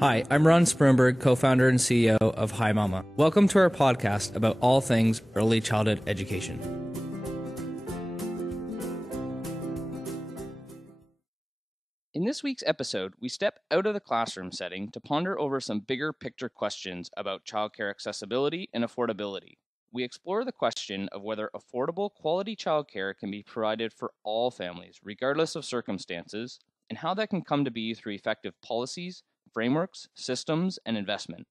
Hi, I'm Ron Spurnberg, co-founder and CEO of Hi Mama. Welcome to our podcast about all things early childhood education. In this week's episode, we step out of the classroom setting to ponder over some bigger picture questions about childcare accessibility and affordability. We explore the question of whether affordable quality childcare can be provided for all families, regardless of circumstances, and how that can come to be through effective policies, frameworks, systems, and investment.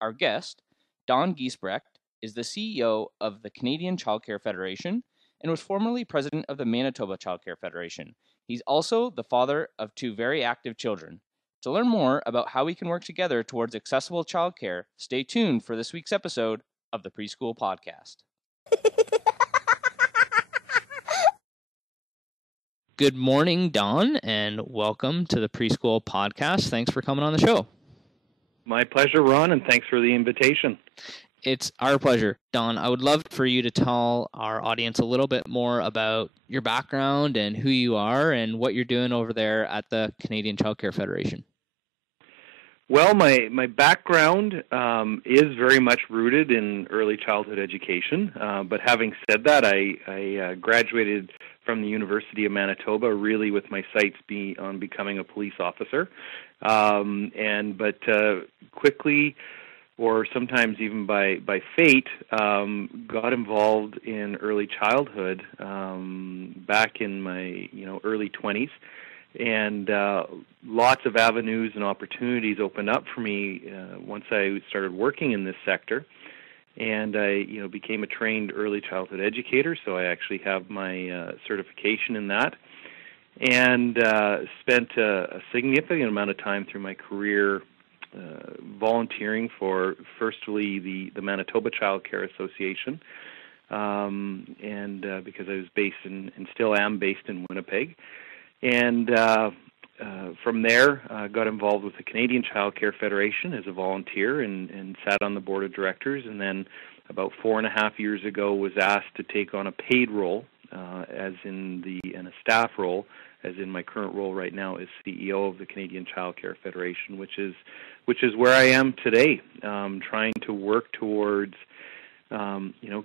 Our guest, Don Giesbrecht, is the CEO of the Canadian Childcare Federation and was formerly president of the Manitoba Childcare Federation. He's also the father of two very active children. To learn more about how we can work together towards accessible childcare, stay tuned for this week's episode of the Preschool Podcast. Good morning, Don, and welcome to the Preschool Podcast. Thanks for coming on the show. My pleasure, Ron, and thanks for the invitation. It's our pleasure. Don, I would love for you to tell our audience a little bit more about your background and who you are and what you're doing over there at the Canadian Childcare Federation. Well, my background is very much rooted in early childhood education, but having said that, I graduated from the University of Manitoba really with my sights on becoming a police officer, but quickly, or sometimes even by fate, got involved in early childhood back in my early 20s, and lots of avenues and opportunities opened up for me once I started working in this sector. And I became a trained early childhood educator, so I actually have my certification in that, and spent a significant amount of time through my career volunteering for, firstly, the Manitoba Childcare Association, and because I was based and still am based in Winnipeg. And from there, got involved with the Canadian Childcare Federation as a volunteer and sat on the board of directors. And then about 4.5 years ago was asked to take on a paid role, and a staff role, as in my current role right now as CEO of the Canadian Childcare Federation, which is where I am today, trying to work towards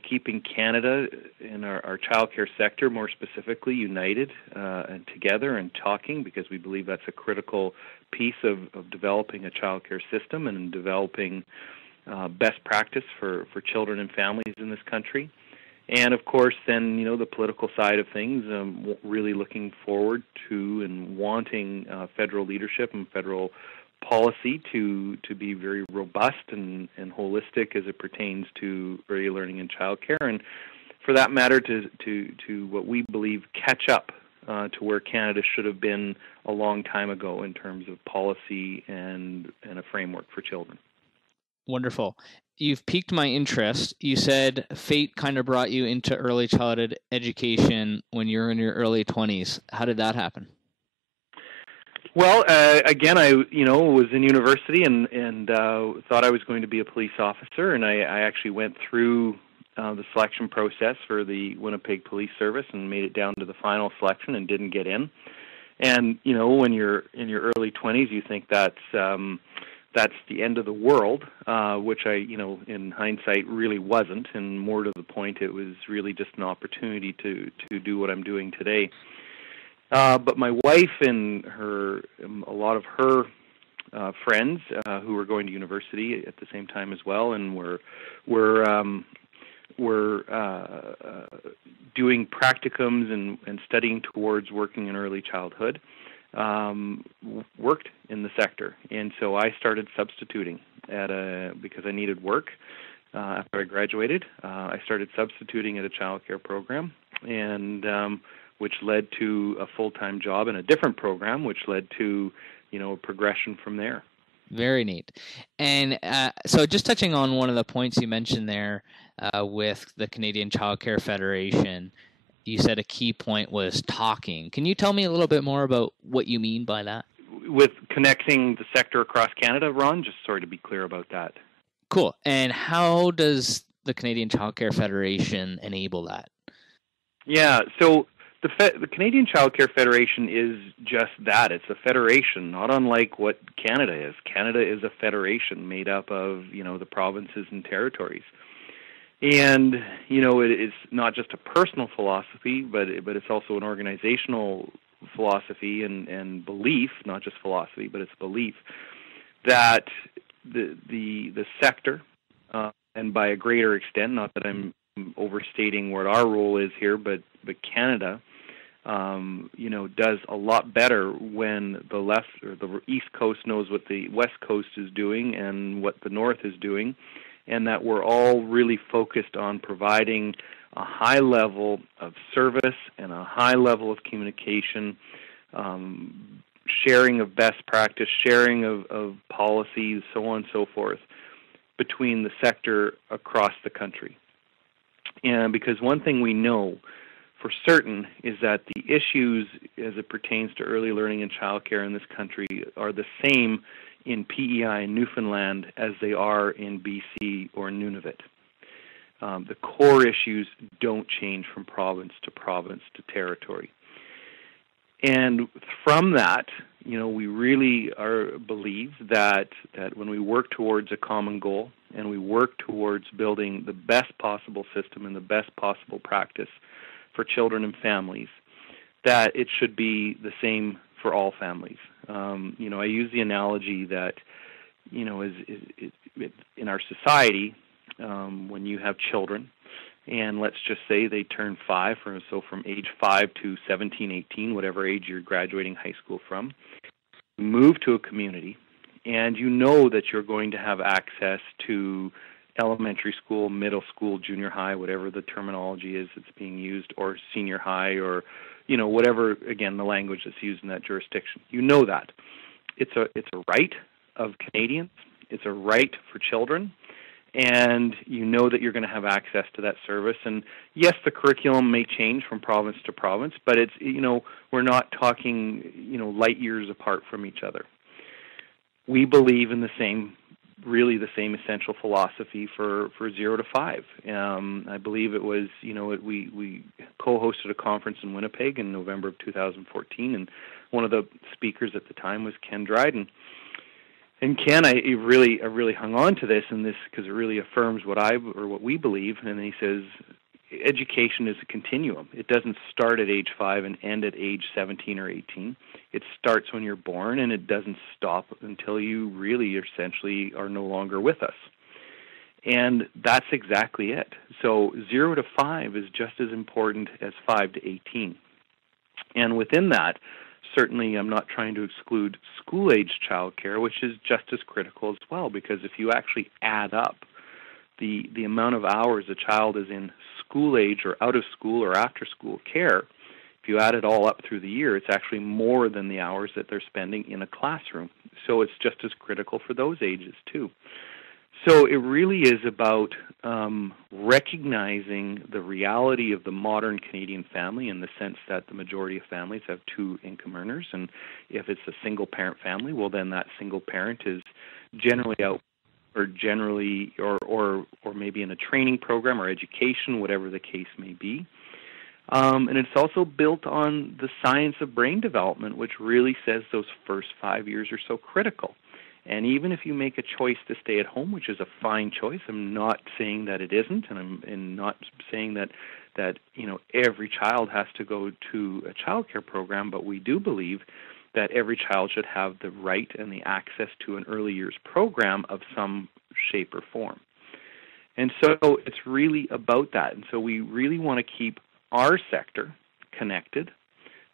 keeping Canada and our childcare sector more specifically united and together and talking, because we believe that's a critical piece of developing a childcare system and developing best practice for children and families in this country. And of course, then, the political side of things, really looking forward to and wanting federal leadership and federal policy to be very robust and holistic as it pertains to early learning and childcare, and for that matter to what we believe catch up to where Canada should have been a long time ago in terms of policy and a framework for children. Wonderful. You've piqued my interest. You said fate kind of brought you into early childhood education when you were in your early 20s. How did that happen? Well, again, I was in university and thought I was going to be a police officer, and I actually went through the selection process for the Winnipeg Police Service and made it down to the final selection and didn't get in. And when you're in your early 20s, you think that's the end of the world, which I in hindsight really wasn't, and more to the point, it was really just an opportunity to do what I'm doing today. But my wife and a lot of her friends who were going to university at the same time as well, and were doing practicums and studying towards working in early childhood, worked in the sector, and so I started substituting because I needed work after I graduated. I started substituting at a childcare program, and which led to a full-time job in a different program, which led to, progression from there. Very neat. And so just touching on one of the points you mentioned there with the Canadian Childcare Federation, you said a key point was talking. Can you tell me a little bit more about what you mean by that? With connecting the sector across Canada, Ron, just sorry to be clear about that. Cool. And how does the Canadian Childcare Federation enable that? Yeah, so The Canadian Childcare Federation is just that. It's a federation, not unlike what Canada is. Canada is a federation made up of, the provinces and territories. And, it's not just a personal philosophy, but it's also an organizational philosophy and belief, not just philosophy, but it's belief, that the sector, and by a greater extent, not that I'm overstating what our role is here, but Canada, does a lot better when the left or the East Coast knows what the West Coast is doing and what the North is doing, and that we're all really focused on providing a high level of service and a high level of communication, sharing of best practice, sharing of policies, so on and so forth, between the sector across the country. And because one thing we know for certain is that the issues as it pertains to early learning and childcare in this country are the same in PEI in Newfoundland as they are in BC or Nunavut. The core issues don't change from province to territory. And from that, we really believe that when we work towards a common goal and we work towards building the best possible system and the best possible practice for children and families, that it should be the same for all families. I use the analogy that, in our society, when you have children, and let's just say they turn 5, so from age 5 to 17, 18, whatever age you're graduating high school from, move to a community, and you know that you're going to have access to elementary school, middle school, junior high, whatever the terminology is that's being used, or senior high, or whatever, again, the language that's used in that jurisdiction. You know that. It's a right of Canadians. It's a right for children. And you know that you're going to have access to that service. And yes, the curriculum may change from province to province, but it's, we're not talking, light years apart from each other. We believe in the same essential philosophy for 0 to 5. I believe it was, we co-hosted a conference in Winnipeg in November of 2014, and one of the speakers at the time was Ken Dryden. And Ken, I really hung on to this, and this because it really affirms what we believe. And he says, education is a continuum. It doesn't start at age 5 and end at age 17 or 18. It starts when you're born, and it doesn't stop until you really essentially are no longer with us. And that's exactly it. So 0 to 5 is just as important as 5 to 18. And within that, certainly I'm not trying to exclude school-age childcare, which is just as critical as well, because if you actually add up the amount of hours a child is in school-age or out-of-school or after-school care, if you add it all up through the year, it's actually more than the hours that they're spending in a classroom. So it's just as critical for those ages, too. So it really is about recognizing the reality of the modern Canadian family in the sense that the majority of families have 2 income earners, and if it's a single-parent family, well, then that single parent is generally out, or maybe in a training program or education, whatever the case may be. And it's also built on the science of brain development, which really says those first 5 years are so critical. And even if you make a choice to stay at home, which is a fine choice, I'm not saying that it isn't, and I'm not saying that every child has to go to a child care program, but we do believe that every child should have the right and the access to an early years program of some shape or form. And so it's really about that. And so we really want to keep our sector connected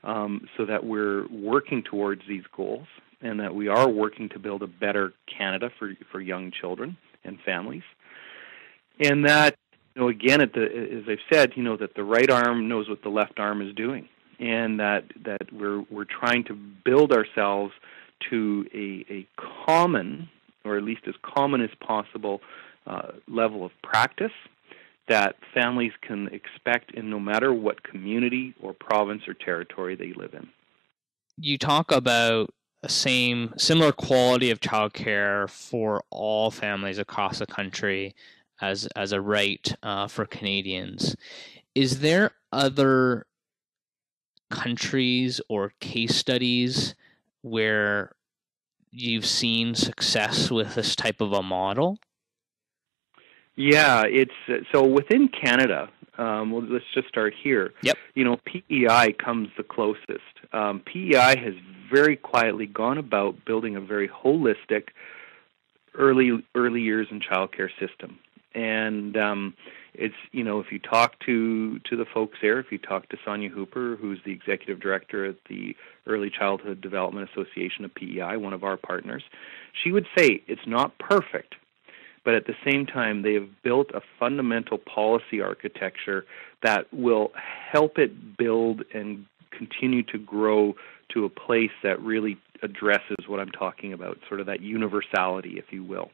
so that we're working towards these goals, and that we are working to build a better Canada for young children and families. And that, again, as I've said, that the right arm knows what the left arm is doing, and that we're trying to build ourselves to a common, or at least as common as possible, level of practice that families can expect in no matter what community or province or territory they live in. You talk about similar quality of childcare for all families across the country as a right for Canadians. Is there other countries or case studies where you've seen success with this type of a model? Yeah, it's so within Canada. Well, let's just start here. Yep. PEI comes the closest. PEI has very quietly gone about building a very holistic early years in childcare system, and it's if you talk to the folks there, if you talk to Sonia Hooper, who's the executive director at the Early Childhood Development Association of PEI, one of our partners, she would say it's not perfect. But at the same time, they have built a fundamental policy architecture that will help it build and continue to grow to a place that really addresses what I'm talking about, sort of that universality, if you will,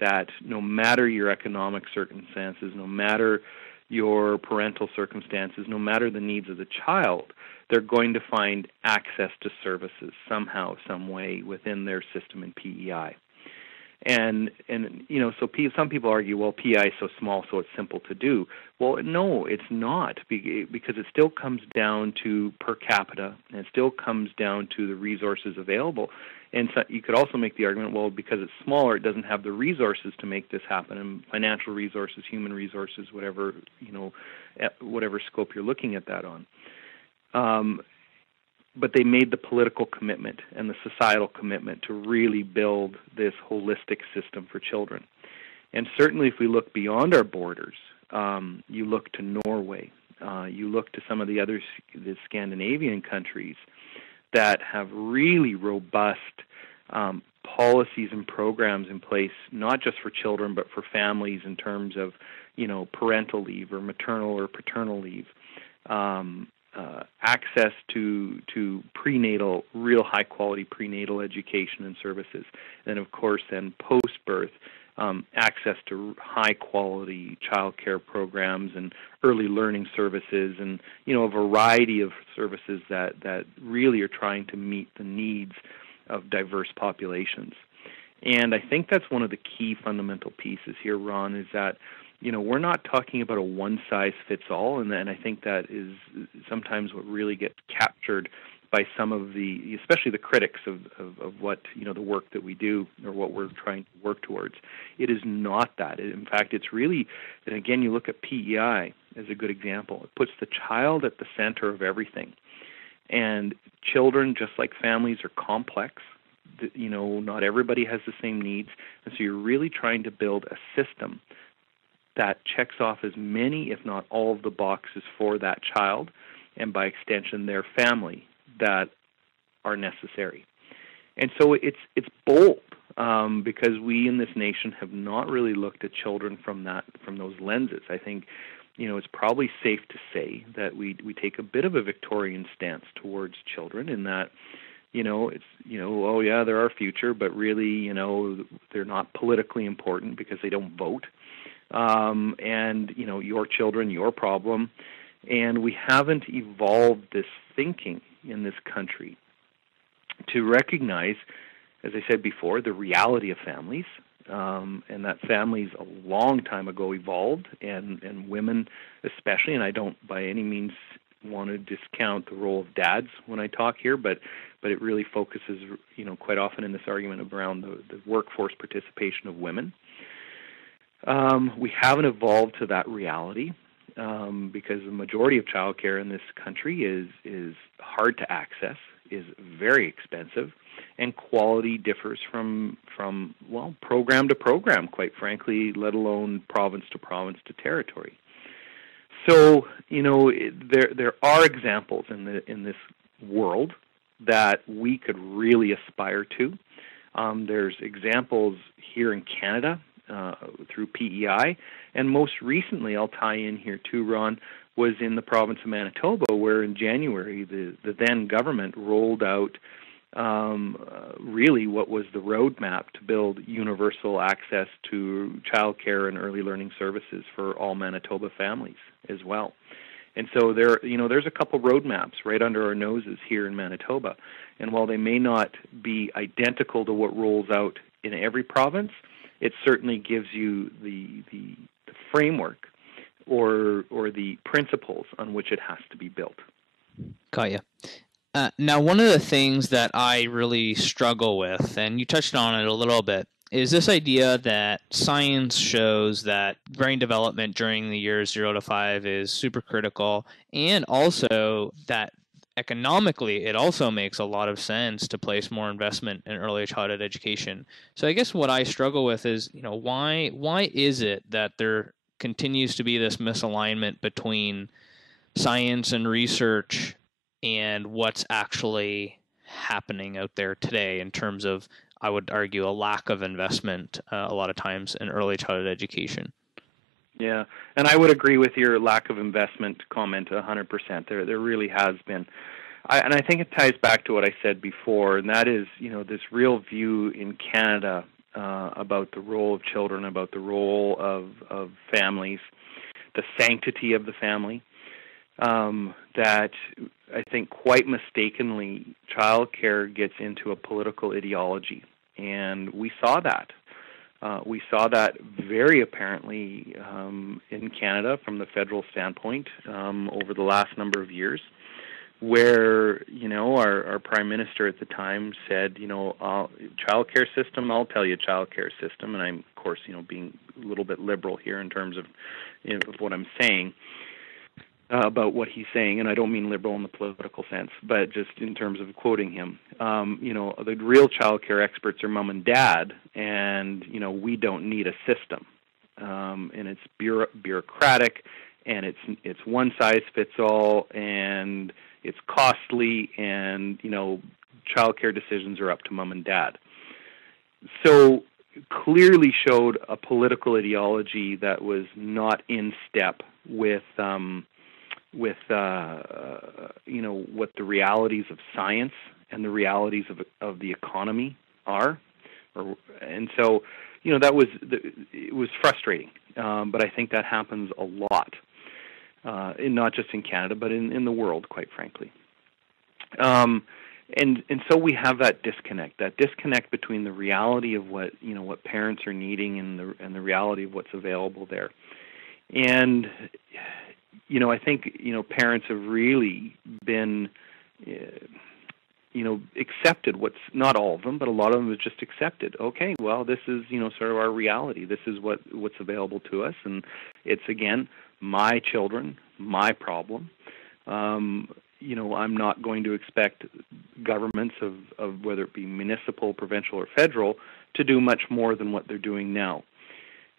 that no matter your economic circumstances, no matter your parental circumstances, no matter the needs of the child, they're going to find access to services somehow, some way within their system in PEI. And so some people argue, well, PEI is so small, so it's simple to do. Well, no, it's not, because it still comes down to per capita, and it still comes down to the resources available. And so you could also make the argument, well, because it's smaller, it doesn't have the resources to make this happen, and financial resources, human resources, whatever scope you're looking at that on. But they made the political commitment and the societal commitment to really build this holistic system for children. And certainly if we look beyond our borders, you look to Norway, you look to some of the Scandinavian countries that have really robust policies and programs in place, not just for children, but for families in terms of, parental leave or maternal or paternal leave. Access to prenatal, real high-quality prenatal education and services. And, of course, then post-birth, access to high-quality child care programs and early learning services and, a variety of services that really are trying to meet the needs of diverse populations. And I think that's one of the key fundamental pieces here, Ron, is that we're not talking about a one-size-fits-all, and I think that is sometimes what really gets captured by some of especially the critics of what, the work that we do or what we're trying to work towards. It is not that. In fact, it's really, and again, you look at PEI as a good example. It puts the child at the center of everything. And children, just like families, are complex. Not everybody has the same needs, and so you're really trying to build a system that checks off as many, if not all, of the boxes for that child, and by extension, their family, that are necessary. And so it's bold because we in this nation have not really looked at children from those lenses. I think it's probably safe to say that we take a bit of a Victorian stance towards children in that it's oh yeah, they're our future, but really they're not politically important because they don't vote. And your children, your problem, and we haven't evolved this thinking in this country to recognize, as I said before, the reality of families, and that families a long time ago evolved, and women especially, and I don't by any means want to discount the role of dads when I talk here, but it really focuses, quite often in this argument around the workforce participation of women. We haven't evolved to that reality because the majority of childcare in this country is hard to access, is very expensive, and quality differs from program to program, quite frankly, let alone province to province to territory. So there are examples in this world that we could really aspire to. There's examples here in Canada. Through PEI, and most recently, I'll tie in here too, Ron, was in the province of Manitoba, where in January the then government rolled out really what was the roadmap to build universal access to childcare and early learning services for all Manitoba families as well. And so there's a couple roadmaps right under our noses here in Manitoba, and while they may not be identical to what rolls out in every province, it certainly gives you the framework or the principles on which it has to be built. Got you. Now, one of the things that I really struggle with, and you touched on it a little bit, is this idea that science shows that brain development during the years 0 to 5 is super critical, and also that economically it also makes a lot of sense to place more investment in early childhood education. So I guess what I struggle with is, why is it that there continues to be this misalignment between science and research and what's actually happening out there today in terms of, I would argue, a lack of investment a lot of times in early childhood education? Yeah, and I would agree with your lack of investment comment 100%. There really has been. And I think it ties back to what I said before, and that is, this real view in Canada about the role of children, about the role of families, the sanctity of the family, that I think quite mistakenly childcare gets into a political ideology. And we saw that. We saw that very apparently in Canada from the federal standpoint over the last number of years, where, our Prime Minister at the time said, childcare system, I'll tell you childcare system, and I'm, of course, being a little bit liberal here in terms of, of what I'm saying. About what he's saying, and I don't mean liberal in the political sense, but just in terms of quoting him. The real child care experts are mom and dad, and, we don't need a system. And it's bureaucratic, and it's one size fits all, and it's costly, and, child care decisions are up to mom and dad. So clearly showed a political ideology that was not in step with what the realities of science and the realities of the economy are, and so it was frustrating. But I think that happens a lot, not just in Canada, but in the world, quite frankly. And so we have that disconnect between the reality of what parents are needing and the reality of what's available there. And I think parents have really been accepted what's, not all of them, but a lot of them have just accepted. Okay, well, this is sort of our reality. This is what's available to us, and it's, again, my children, my problem. I'm not going to expect governments of whether it be municipal, provincial, or federal to do much more than what they're doing now.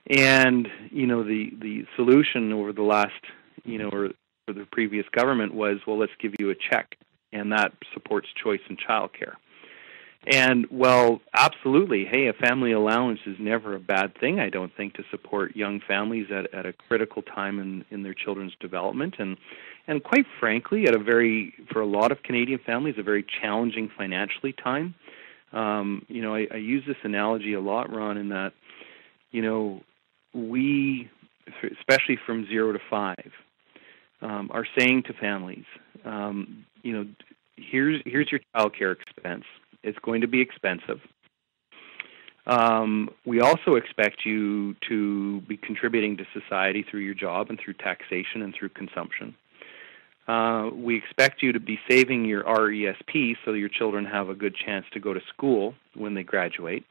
And the solution over the last or the previous government was, well, let's give you a check, and that supports choice in childcare. And, well, absolutely, hey, a family allowance is never a bad thing, I don't think, to support young families at a critical time in their children's development. And quite frankly, for a lot of Canadian families, a very challenging financially time. I use this analogy a lot, Ron, in that, we, especially from 0 to 5, are saying to families, here's your child care expense. It's going to be expensive. We also expect you to be contributing to society through your job and through taxation and through consumption. We expect you to be saving your RESP so that your children have a good chance to go to school when they graduate.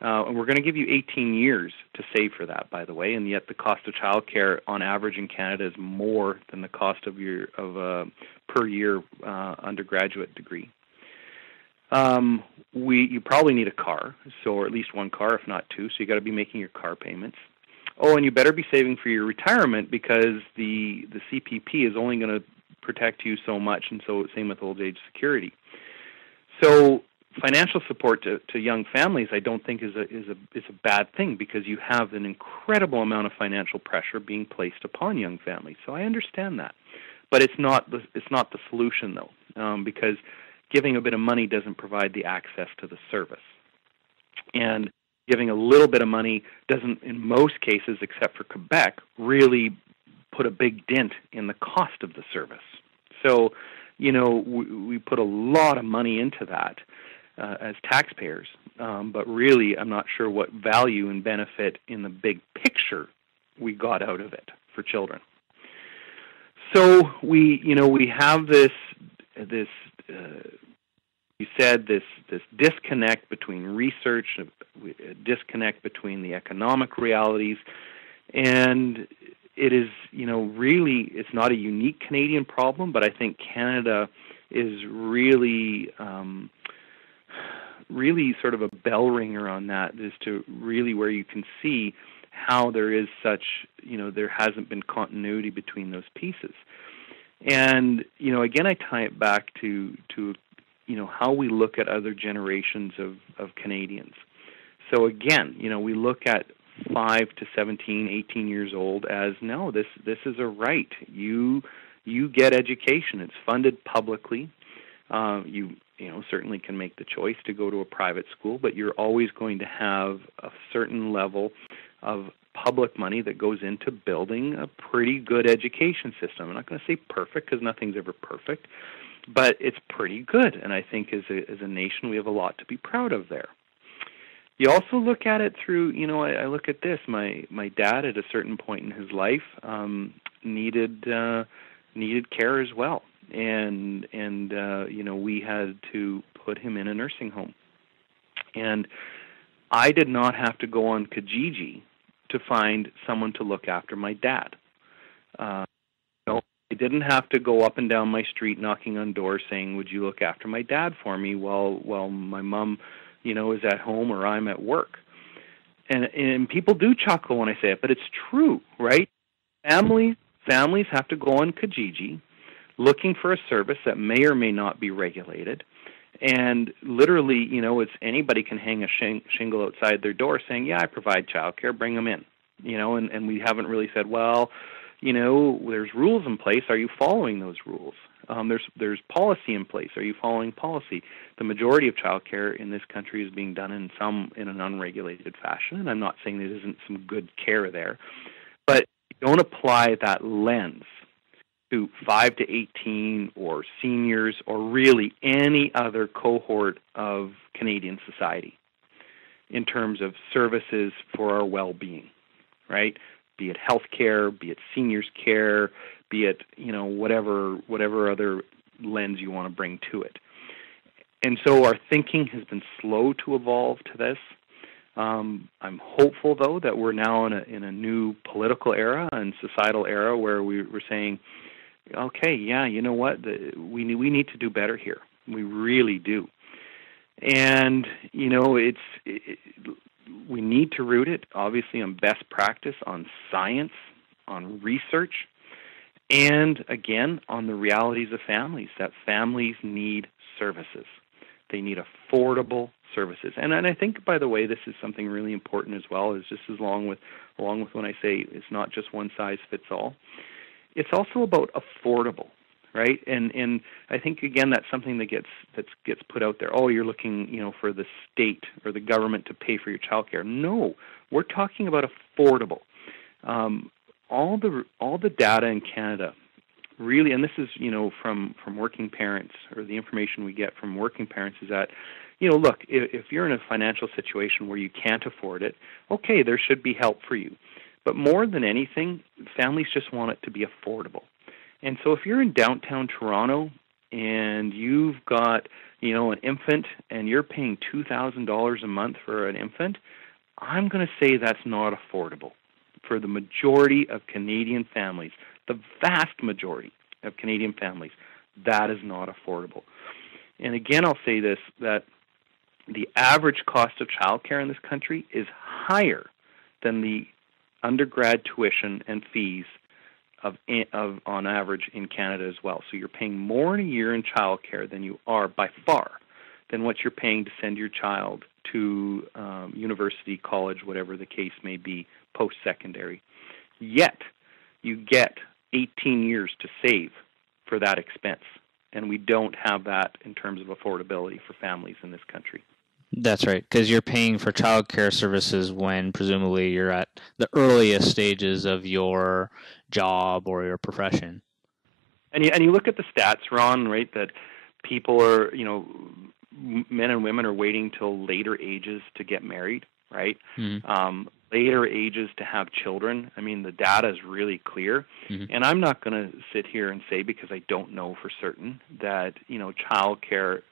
And we're going to give you 18 years to save for that, by the way, and yet the cost of childcare on average in Canada is more than the cost of a per year undergraduate degree. You probably need a car, or at least one car, if not two, so you got to be making your car payments. Oh, and you better be saving for your retirement, because the CPP is only going to protect you so much, and so same with old age security. So financial support to young families, I don't think is a bad thing, because you have an incredible amount of financial pressure being placed upon young families. So I understand that, but it's not the solution though, because giving a bit of money doesn't provide the access to the service, and giving a little bit of money doesn't, in most cases, except for Quebec, really put a big dent in the cost of the service. So, we put a lot of money into that as taxpayers, but really I'm not sure what value and benefit in the big picture we got out of it for children. So we have this this you said this disconnect between research, a disconnect between the economic realities, and it is, really, it's not a unique Canadian problem, but I think Canada is really, really sort of a bell ringer on that, as to really where you can see how there is such, there hasn't been continuity between those pieces. And, again, I tie it back to how we look at other generations of Canadians. So again, we look at 5 to 17, 18 years old as, no, this is a right. You get education. It's funded publicly. You certainly can make the choice to go to a private school, but you're always going to have a certain level of public money that goes into building a pretty good education system. I'm not going to say perfect, because nothing's ever perfect, but it's pretty good. And I think as a nation, we have a lot to be proud of there. You also look at it through, I look at this. My dad, at a certain point in his life, needed care as well, and we had to put him in a nursing home. And I did not have to go on Kijiji to find someone to look after my dad. I didn't have to go up and down my street knocking on doors saying, "Would you look after my dad for me while my mom, is at home or I'm at work?" And people do chuckle when I say it, but it's true, right? Families have to go on Kijiji looking for a service that may or may not be regulated. And literally, it's anybody can hang a shingle outside their door saying, "Yeah, I provide childcare, bring them in." And we haven't really said, well, there's rules in place. Are you following those rules? There's policy in place. Are you following policy? The majority of childcare in this country is being done in an unregulated fashion, and I'm not saying there isn't some good care there, but don't apply that lens to 5 to 18 or seniors or really any other cohort of Canadian society in terms of services for our well-being, right? Be it health care, be it seniors care, be it, whatever other lens you want to bring to it. And so our thinking has been slow to evolve to this. I'm hopeful, though, that we're now in a new political era and societal era where we're saying, okay, yeah, you know what, we need to do better here. We really do. And, we need to root it, obviously, on best practice, on science, on research, and, again, on the realities of families, that families need services. They need affordable services. And I think, by the way, this is something really important as well, is just along with when I say it's not just one size fits all. It's also about affordable, right? And I think, again, that's something that gets put out there. Oh, you're looking, for the state or the government to pay for your child care. No, we're talking about affordable. All the data in Canada, really, and this is, from working parents, or the information we get from working parents, is that, look, if you're in a financial situation where you can't afford it, okay, there should be help for you. But more than anything, families just want it to be affordable. And so if you're in downtown Toronto and you've got, an infant and you're paying $2,000 a month for an infant, I'm going to say that's not affordable for the majority of Canadian families. The vast majority of Canadian families, that is not affordable. And again, I'll say this, that the average cost of childcare in this country is higher than the undergrad tuition and fees of on average in Canada as well. So you're paying more in a year in childcare than you are by far than what you're paying to send your child to university, college, whatever the case may be, post-secondary. Yet you get 18 years to save for that expense, and we don't have that in terms of affordability for families in this country. That's right, because you're paying for child care services when presumably you're at the earliest stages of your job or your profession. And you look at the stats, Ron, right, that people are, men and women are waiting till later ages to get married, right? Mm-hmm. Later ages to have children. I mean, the data is really clear. Mm-hmm. And I'm not going to sit here and say, because I don't know for certain, that, childcare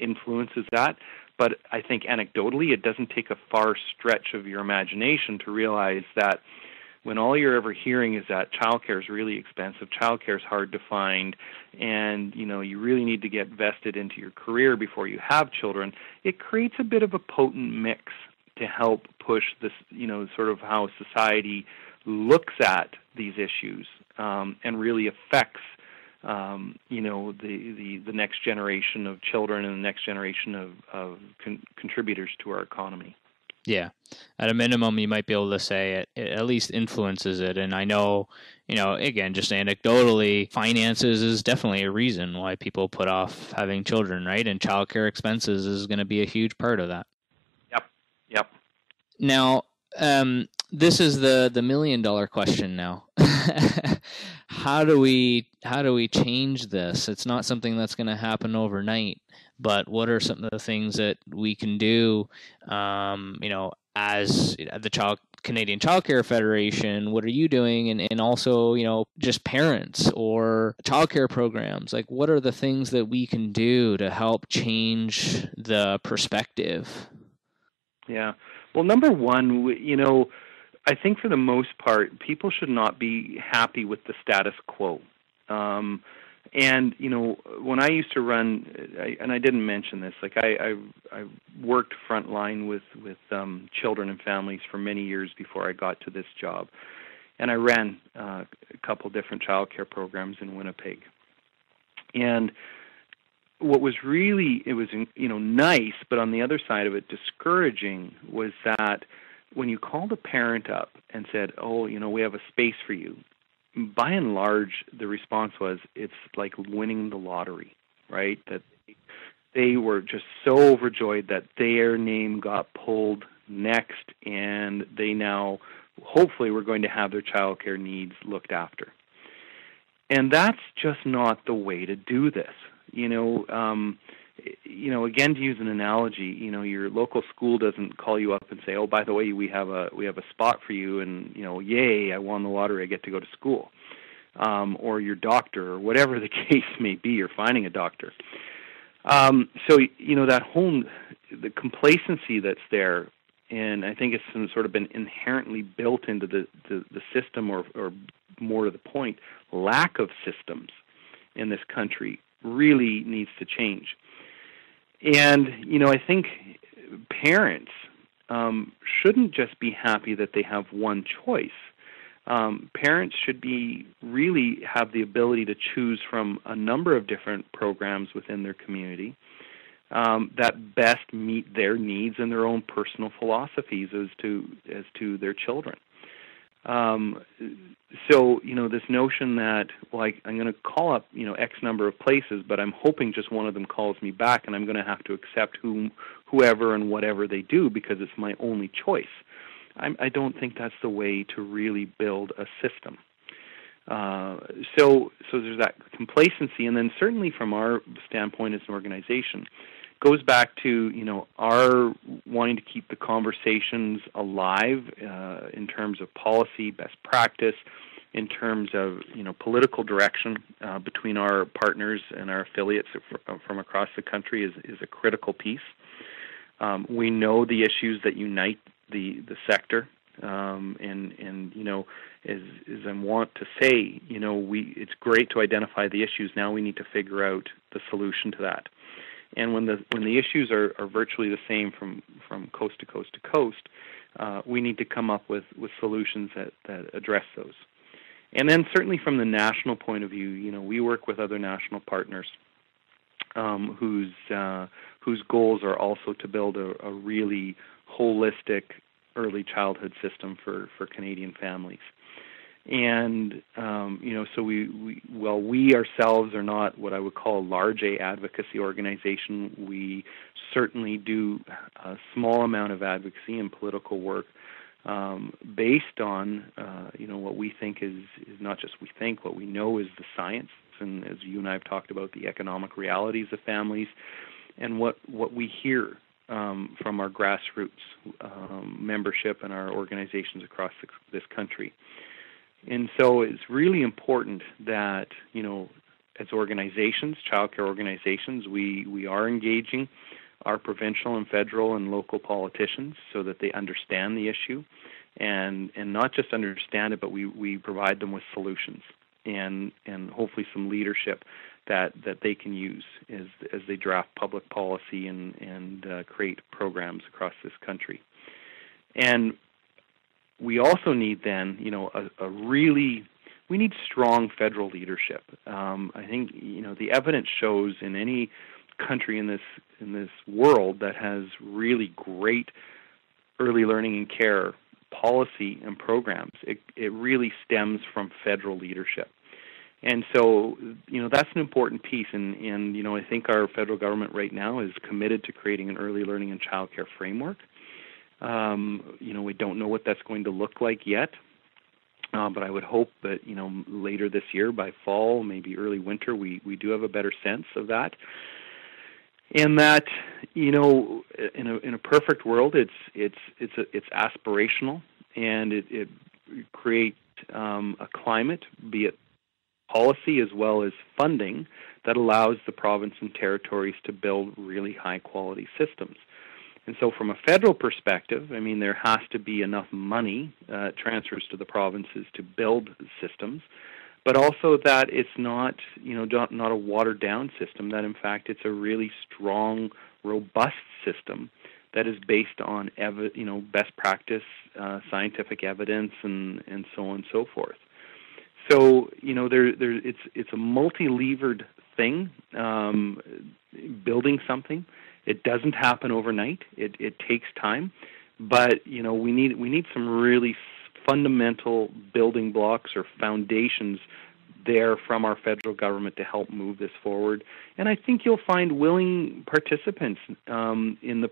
influences that. But I think anecdotally, it doesn't take a far stretch of your imagination to realize that when all you're ever hearing is that childcare is really expensive, childcare is hard to find, and you really need to get vested into your career before you have children, it creates a bit of a potent mix to help push this, sort of how society looks at these issues, and really affects, the next generation of children and the next generation of contributors to our economy. Yeah. At a minimum, you might be able to say it at least influences it. And I know, again, just anecdotally, finances is definitely a reason why people put off having children, right? And childcare expenses is going to be a huge part of that. Yep. Now, this is the $1 million question now. How do we change this? It's not something that's going to happen overnight, but what are some of the things that we can do, as the Canadian Childcare Federation? What are you doing? And also, just parents or childcare programs. Like, what are the things that we can do to help change the perspective? Yeah. Well, number one, I think for the most part, people should not be happy with the status quo. And when I used to run, and I didn't mention this, like I worked frontline with children and families for many years before I got to this job, and I ran a couple different childcare programs in Winnipeg. And what was really, it was nice, but on the other side of it, discouraging, was that when you called a parent up and said, "Oh, we have a space for you," by and large, the response was, "It's like winning the lottery," right? That they were just so overjoyed that their name got pulled next, and they now hopefully were going to have their childcare needs looked after. And that's just not the way to do this. Again, to use an analogy, your local school doesn't call you up and say, "Oh, by the way, we have a spot for you, and yay, I won the lottery, I get to go to school," or your doctor, or whatever the case may be. You're finding a doctor. So the complacency that's there, and I think it's sort of been inherently built into the system, or more to the point, lack of systems in this country really needs to change. And, I think parents shouldn't just be happy that they have one choice. Parents should really have the ability to choose from a number of different programs within their community that best meet their needs and their own personal philosophies as to their children. So, this notion that, well, I'm going to call up, X number of places, but I'm hoping just one of them calls me back, and I'm going to have to accept whoever and whatever they do because it's my only choice. I don't think that's the way to really build a system. So there's that complacency, and then certainly from our standpoint as an organization, goes back to our wanting to keep the conversations alive in terms of policy, best practice, in terms of political direction between our partners and our affiliates from across the country is a critical piece. We know the issues that unite the sector, and as I want to say, it's great to identify the issues. Now we need to figure out the solution to that. And when the issues are virtually the same from coast to coast to coast, we need to come up with solutions that address those. And then certainly from the national point of view, we work with other national partners whose goals are also to build a really holistic early childhood system for Canadian families. And so we ourselves are not what I would call a large A advocacy organization. We certainly do a small amount of advocacy and political work based on what we think is not just we think, what we know is the science, and as you and I have talked about, the economic realities of families, and what we hear from our grassroots membership and our organizations across this country. And so it's really important that, as organizations, childcare organizations, we are engaging our provincial and federal and local politicians so that they understand the issue, and not just understand it, but we provide them with solutions and hopefully some leadership that they can use as they draft public policy and create programs across this country. And we also need then, we need strong federal leadership. I think, the evidence shows in any country in this world that has really great early learning and care policy and programs, it really stems from federal leadership. And so, that's an important piece. And I think our federal government right now is committed to creating an early learning and childcare framework. We don't know what that's going to look like yet, but I would hope that, later this year, by fall, maybe early winter, we do have a better sense of that. And that, in a perfect world, it's aspirational, and it creates a climate, be it policy as well as funding, that allows the province and territories to build really high-quality systems. And so from a federal perspective, there has to be enough money transfers to the provinces to build systems, but also that it's not a watered-down system, that in fact it's a really strong, robust system that is based on best practice, scientific evidence, and so on and so forth. So it's a multi-levered thing, building something. It doesn't happen overnight. It takes time, but we need some really fundamental building blocks or foundations there from our federal government to help move this forward. And I think you'll find willing participants in the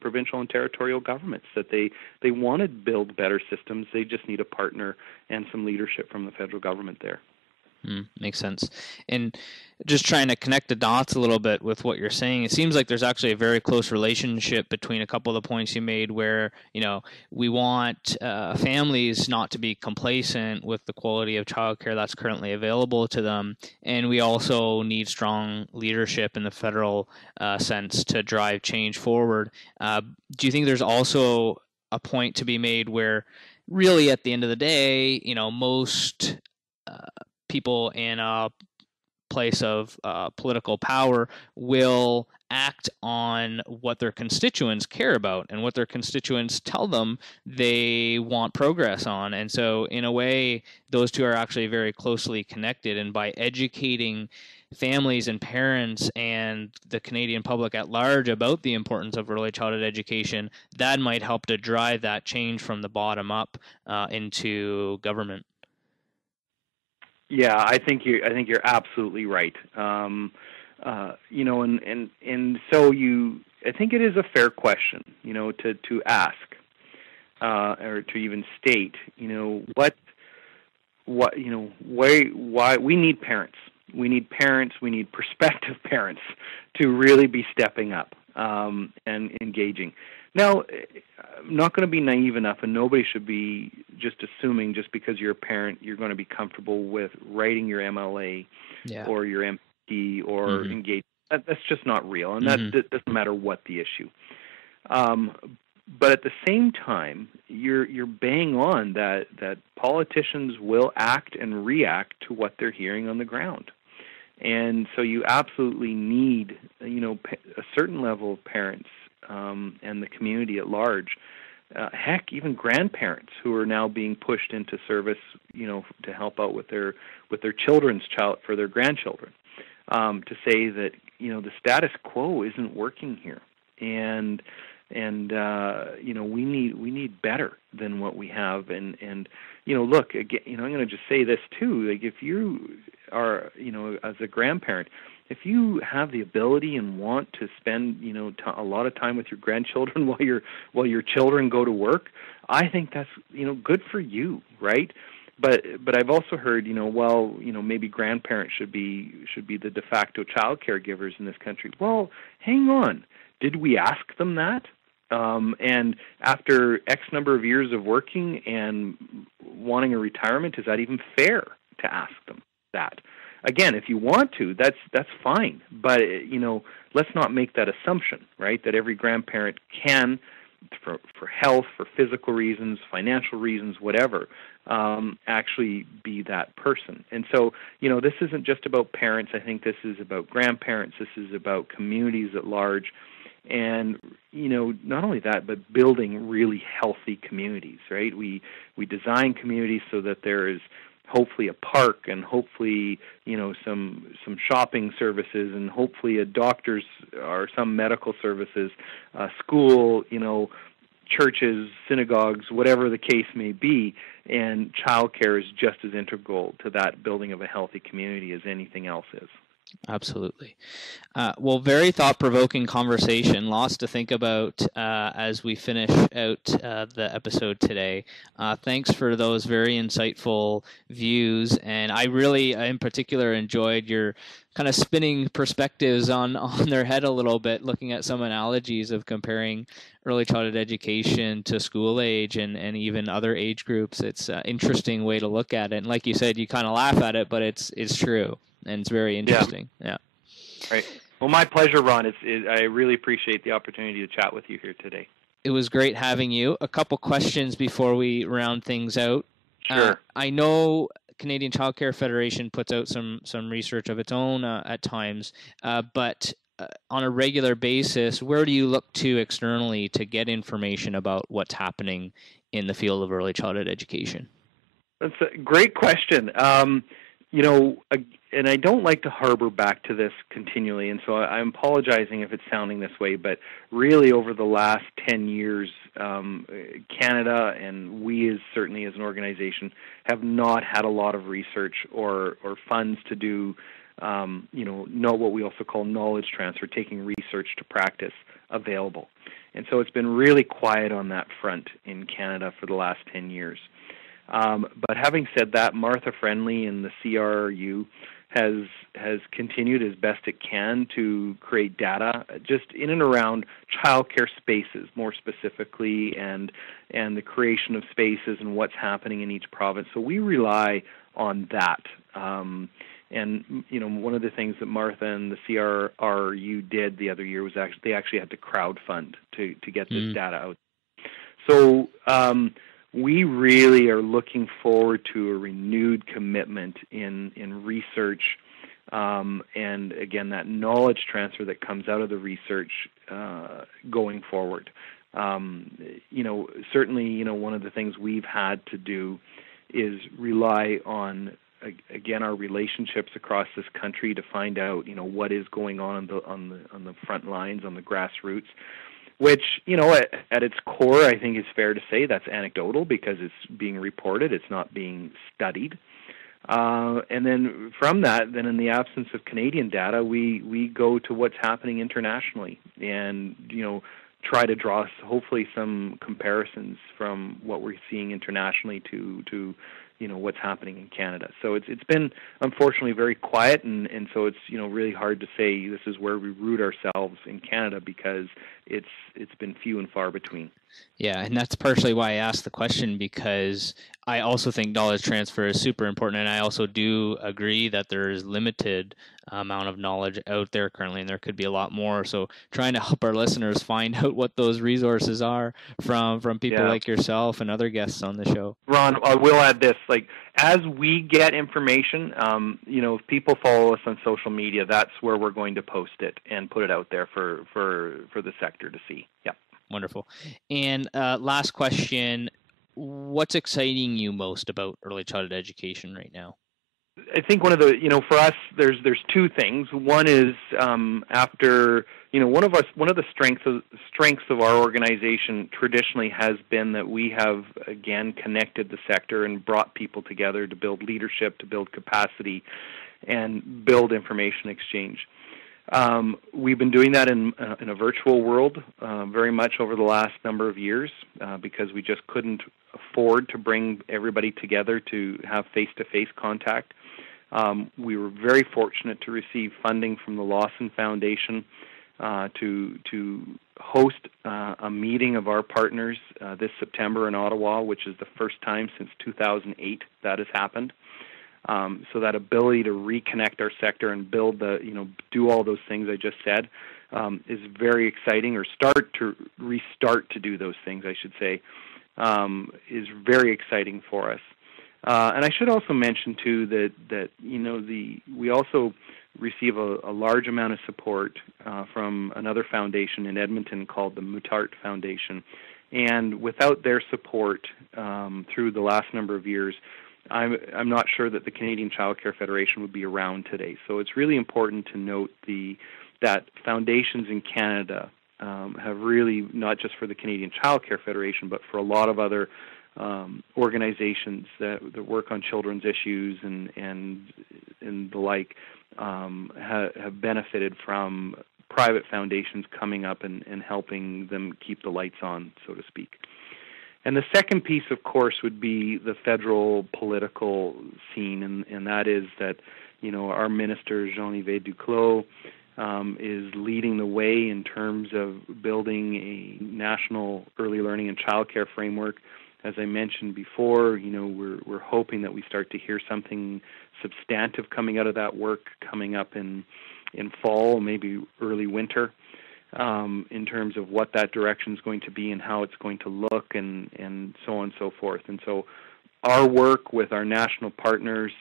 provincial and territorial governments, that they want to build better systems. They just need a partner and some leadership from the federal government there. Makes sense. And just trying to connect the dots a little bit with what you're saying, it seems like there's actually a very close relationship between a couple of the points you made where, we want families not to be complacent with the quality of childcare that's currently available to them. And we also need strong leadership in the federal sense to drive change forward. Do you think there's also a point to be made where really at the end of the day, most people in a place of political power will act on what their constituents care about and what their constituents tell them they want progress on. And so in a way, those two are actually very closely connected. And by educating families and parents and the Canadian public at large about the importance of early childhood education, that might help to drive that change from the bottom up into government. Yeah, I think you're absolutely right. And so I think it is a fair question, to ask, or to even state, why we need parents. We need parents. We need prospective parents to really be stepping up and engaging. Now, I'm not going to be naive enough, and nobody should be just assuming just because you're a parent you're going to be comfortable with writing your MLA or your MP or engaging. That's just not real, and that doesn't matter what the issue. But at the same time, you're bang on that politicians will act and react to what they're hearing on the ground. And so you absolutely need, a certain level of parents and the community at large, heck, even grandparents who are now being pushed into service, to help out with their children's child for their grandchildren, to say that the status quo isn't working here, and we need better than what we have, and look again, I'm going to just say this too, like if you are as a grandparent, if you have the ability and want to spend a lot of time with your grandchildren while your children go to work, I think that's good for you, right? But I've also heard, maybe grandparents should be the de facto child caregivers in this country. Well, hang on. Did we ask them that? And after X number of years of working and wanting a retirement, is that even fair to ask them that? Again, if you want to, that's fine. But let's not make that assumption, right? That every grandparent can, for health, for physical reasons, financial reasons, whatever, actually be that person. And so, this isn't just about parents. I think this is about grandparents. This is about communities at large. And, not only that, but building really healthy communities, right? We design communities so that there is hopefully a park and hopefully, some shopping services and hopefully a doctor's or some medical services, school, churches, synagogues, whatever the case may be. And childcare is just as integral to that building of a healthy community as anything else is. Absolutely. Well, very thought-provoking conversation. Lots to think about as we finish out the episode today. Thanks for those very insightful views, and I really, in particular, enjoyed your kind of spinning perspectives on their head a little bit, looking at some analogies of comparing early childhood education to school age and even other age groups. It's an interesting way to look at it. And like you said, you kind of laugh at it, but it's true. And it's very interesting. Yeah. Right. Well, my pleasure, Ron. I really appreciate the opportunity to chat with you here today. It was great having you. A couple questions before we round things out. Sure. I know Canadian Childcare Federation puts out some research of its own at times, but on a regular basis, where do you look to externally to get information about what's happening in the field of early childhood education? That's a great question. And I don't like to harbor back to this continually, and so I'm apologizing if it's sounding this way, but really over the last 10 years, Canada and we certainly as an organization have not had a lot of research or funds to do, what we also call knowledge transfer, taking research to practice available. And so it's been really quiet on that front in Canada for the last 10 years. But having said that, Martha Friendly and the CRU has continued as best it can to create data just in and around childcare spaces, more specifically, and the creation of spaces and what's happening in each province. So we rely on that. And one of the things that Martha and the CRU did the other year was they actually had to crowdfund to get this data out. So we really are looking forward to a renewed commitment in research, and again, that knowledge transfer that comes out of the research going forward. Certainly, one of the things we've had to do is rely on, again, our relationships across this country to find out, what is going on the front lines, on the grassroots. Which, at its core, I think is fair to say that's anecdotal because it's being reported, it's not being studied. And then from that, then in the absence of Canadian data, we go to what's happening internationally and, try to draw hopefully some comparisons from what we're seeing internationally to what's happening in Canada. So it's been unfortunately very quiet, and so it's really hard to say this is where we root ourselves in Canada because it's been few and far between. Yeah, and that's partially why I asked the question, because I also think knowledge transfer is super important, and I also do agree that there is limited amount of knowledge out there currently, and there could be a lot more. So trying to help our listeners find out what those resources are from people like yourself and other guests on the show. Ron, I will add this, as we get information, if people follow us on social media, that's where we're going to post it and put it out there for the sector to see. Yeah. Wonderful. And last question, what's exciting you most about early childhood education right now? I think one of the, for us, there's two things. One is after, one of the strengths of our organization traditionally has been that we have, again, connected the sector and brought people together to build leadership, to build capacity, and build information exchange. We've been doing that in a virtual world very much over the last number of years because we just couldn't afford to bring everybody together to have face-to-face contact. We were very fortunate to receive funding from the Lawson Foundation to host a meeting of our partners this September in Ottawa, which is the first time since 2008 that has happened. So that ability to reconnect our sector and build do all those things I just said is very exciting, or restart to do those things, I should say, is very exciting for us. And I should also mention too that we also receive a large amount of support from another foundation in Edmonton called the Mutart Foundation, and without their support through the last number of years, I'm not sure that the Canadian Childcare Federation would be around today. So it's really important to note that foundations in Canada have really, not just for the Canadian Childcare Federation, but for a lot of other organizations that work on children's issues and the like, have benefited from private foundations coming up and helping them keep the lights on, so to speak. And the second piece, of course, would be the federal political scene, and that is that, our minister, Jean-Yves Duclos, is leading the way in terms of building a national early learning and childcare framework. As I mentioned before, we're hoping that we start to hear something substantive coming out of that work coming up in fall, maybe early winter, in terms of what that direction is going to be and how it's going to look, and so on and so forth. And so our work with our national partners,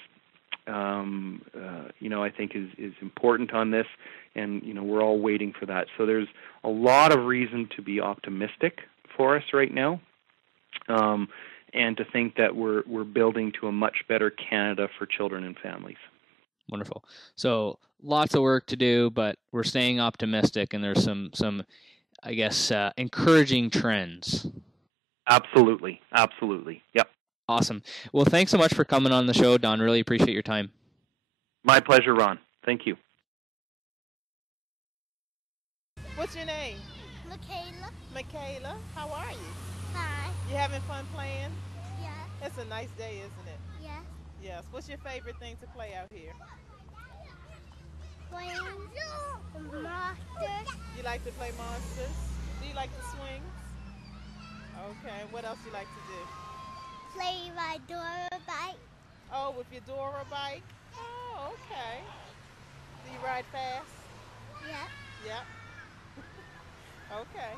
I think is important on this, and we're all waiting for that. So there's a lot of reason to be optimistic for us right now, and to think that we're building to a much better Canada for children and families. Wonderful. So lots of work to do, but we're staying optimistic, and there's some I guess, encouraging trends. Absolutely. Yep. Awesome. Well, thanks so much for coming on the show, Don. Really appreciate your time. My pleasure, Ron. Thank you. What's your name? Michaela. Michaela. How are you? Hi. You having fun playing? Yes. It's a nice day, isn't it? Yes. Yes. What's your favorite thing to play out here? Playing monsters. You like to play monsters? Do you like the swings? Okay. What else you like to do? Play my Dora bike. Oh, with your Dora bike? Oh, okay. Do you ride fast? Yes. Yep. Okay.